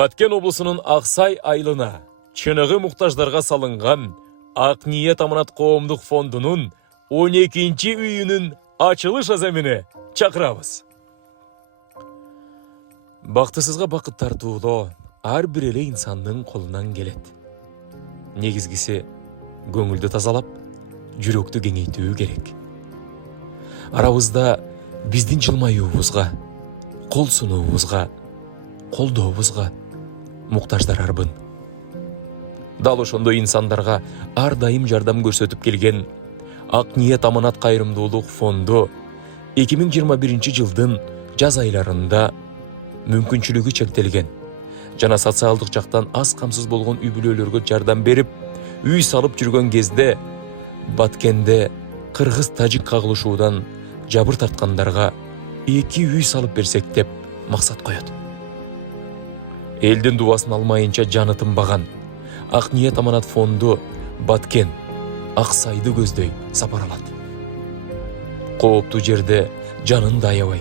Баткен облысының Ақсай айылына чынығы мұқтаждарға салынған Ақ ниет аманат қоғамдық фондының 12-ші үйінің açılış azamini чакырабыз. Бактысызга бакыт тартуулоо ар бир эле инсандын колунан келет. Негизгиси көңүлдү тазалап, жүрөктү кеңейтүү керек. Арабызда биздин жылмаюубузга, кол сунуубузга, колдообузга муктаждар арбын. Дал ошондой инсандарга ар дайым жардам көрсөтүп келген Ак ниет аманат кайрымдуулук фонду 2021 жылдын жаз айларында мүмкүнчүлүгү чектелген жана социалдык жактан аз камсыз болгон үй бүлөлөргө жардам берип, үй салып жүргөн кезде Баткенде кыргыз-тажик кагылышуудан жабыр тарткандарга 2 үй салып берсек деп максат коет. Элдин дубасын алмайынча жаны тынбаган Ак ниет аманат фонду Баткен, Аксайды көздөй сапар алат. Кооптуу жерде жанын да аябай,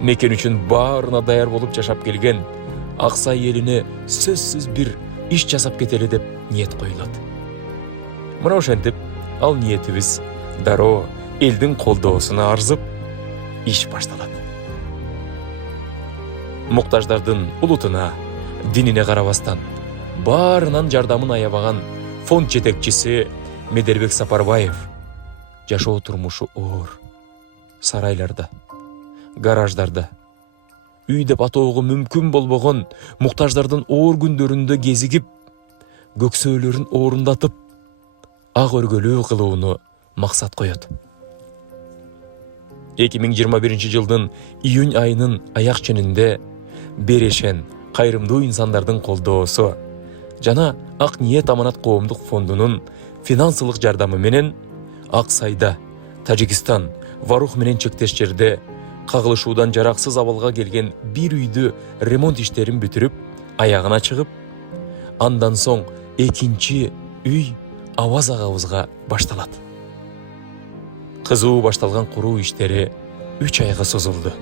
мекен үчүн баарына даяр болуп жашап келген Аксай элине сөзсүз бир иш жасап кетели деп ниет коюлат. Мына ошентип, ал ниетибиз дароо элдин колдоосуна арзып, иш башталат. Муктаждардын улутуна, динине карабастан, баарынан жардамын аябаган фонд жетекчиси Медербек Сапарбаев жашоо турмушу оор, сарайларда, гараждарда, үй деп атоого мүмкүн болбогон муктаждардын оор күндөрүндө кезигип, көксөөлөрүн орундатып, ак өргөлүү кылууну максат коет. 2021 жылдын июнь айынын аяк ченинде берешен, кайрымдуу инсандардын колдоосу жана Ак ниет аманат коомдук фондунун финансылык жардамы менен Аксайда, Тажикстан, Варух менен чектеш жерде кагылышуудан жараксыз абалга келген бир үйдү ремонт иштерин бүтүрүп, аягына чыгып, андан соң 2-чи үй аваз агабызга башталат. Кызуу башталган куруу иштери 3 айга созулду.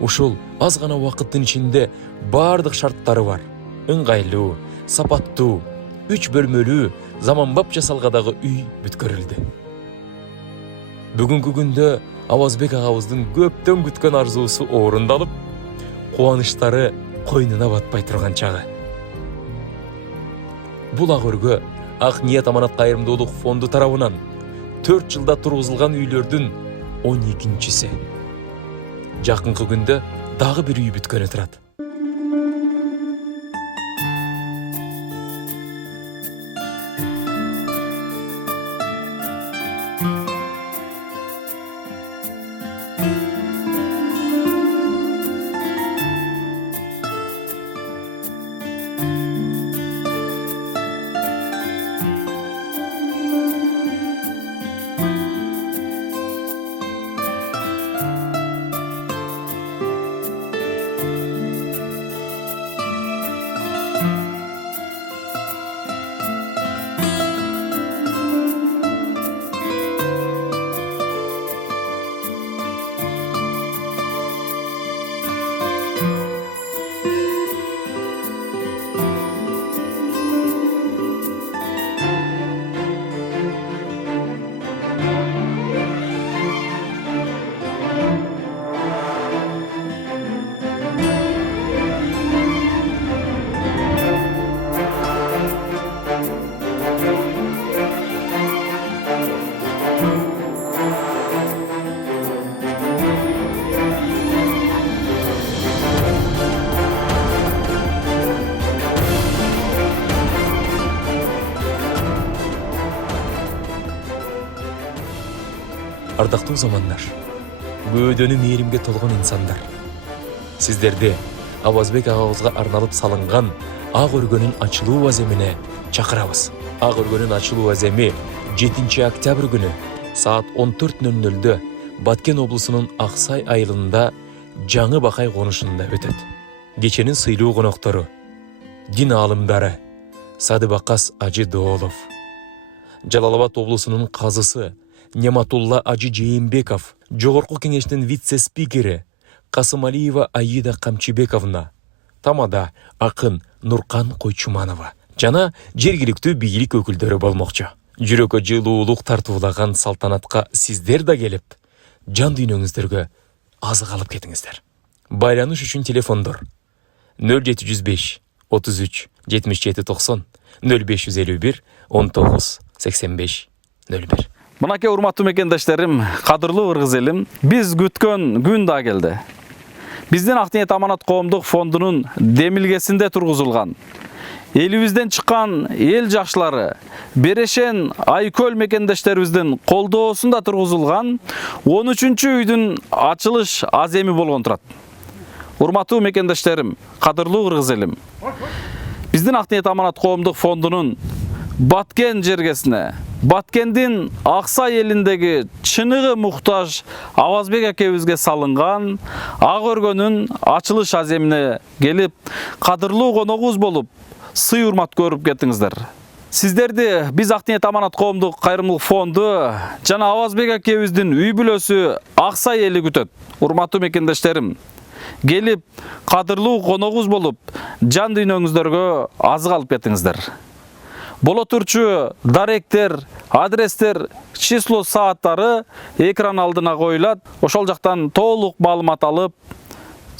Ушул аз гана убакыттын ичинде бардык шарттары бар, ыңгайлуу, сапаттуу, 3 бөлмөлүү, заманбап жасалгадагы үй бүткөрүлдү. Бүгүнкү күндө Авазбек агабыздын көптөн күткөн арзуусу орундалып, кубанычтары койнуна батпай турган чагы. Бул ак өргө Ак ниет аманат кайрымдуулук фонду тарабынан 4 жылда тургузулган үйлөрдүн 12-чиси. Жакынкы күндө дагы бир үй бүткөнү турат. Ардактуу замандар, бөөдөнү мээримге толгон инсандар. Сиздерди Авазбек агабызга арналып салынган ак өргөнүн ачылуу аземине чакырабыз. Ак өргөнүн ачылуу аземи 7 октябрь күнү саат 14:00 Баткен облусунун Аксай айылында жаңы бакай конушунда өтөт. Кеченин сыйлуу коноктору, дин аалымдары Садыбакас Ажы Доолов, Жалал Абад облусунун казысы Нематулла Ажы Жээнбеков, Жогорку кеңештин вице-спикери Касымалиева Аида Камчыбековна, тамада акын Нуркан Койчуманова жана жергиликтүү бийлик өкүлдөрү болмокчу. Жүрөккө жылуулук тартуулаган салтанатка сиздер да келип, жан дүйнөңүздөргө азык алып кетиңиздер. Байланыш үчүн телефондор 0705 33 77 90 0551 19 85 01. Мынакей урматтуу мекендештерим, кадырлуу кыргыз элим, биз күткөн күн да келди. Биздин Ак ниет аманат коомдук фондунун демилгесинде тургузулган, элибизден чыккан эл жакшылары, Берешен Айкөл мекендештерибиздин колдоосунда тургузулган 13-үйдүн ачылыш аземи болгон турат. Урматтуу мекендештерим, кадырлуу кыргыз элим, биздин Ак ниет аманат коомдук фондунун Баткен жергесине, Баткендин Аксай элиндеги чыныгы муктаж Авазбек акебизге салынган Ак өргөнүн ачылыш аземине келип, кадырлуу коногубуз болуп, сый урмат көрүп кеттиңиздер. Сиздерди биз Ак ниет аманат коомдук кайрымдуулук фонду жана Авазбек акебиздин үй бүлөсү Аксай эли күтөт. Урматтуу мекендештерим, келип, кадырлуу коногубуз болуп, жан дүйнөңүздөргө азык алып кеттиңиздер. Боло турчу даректер, адрестер, число сааттары экран алдына коюлат. Ошол жактан толук маалымат алып,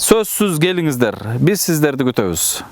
сөзсүз келиңиздер. Биз сиздерди күтөбүз.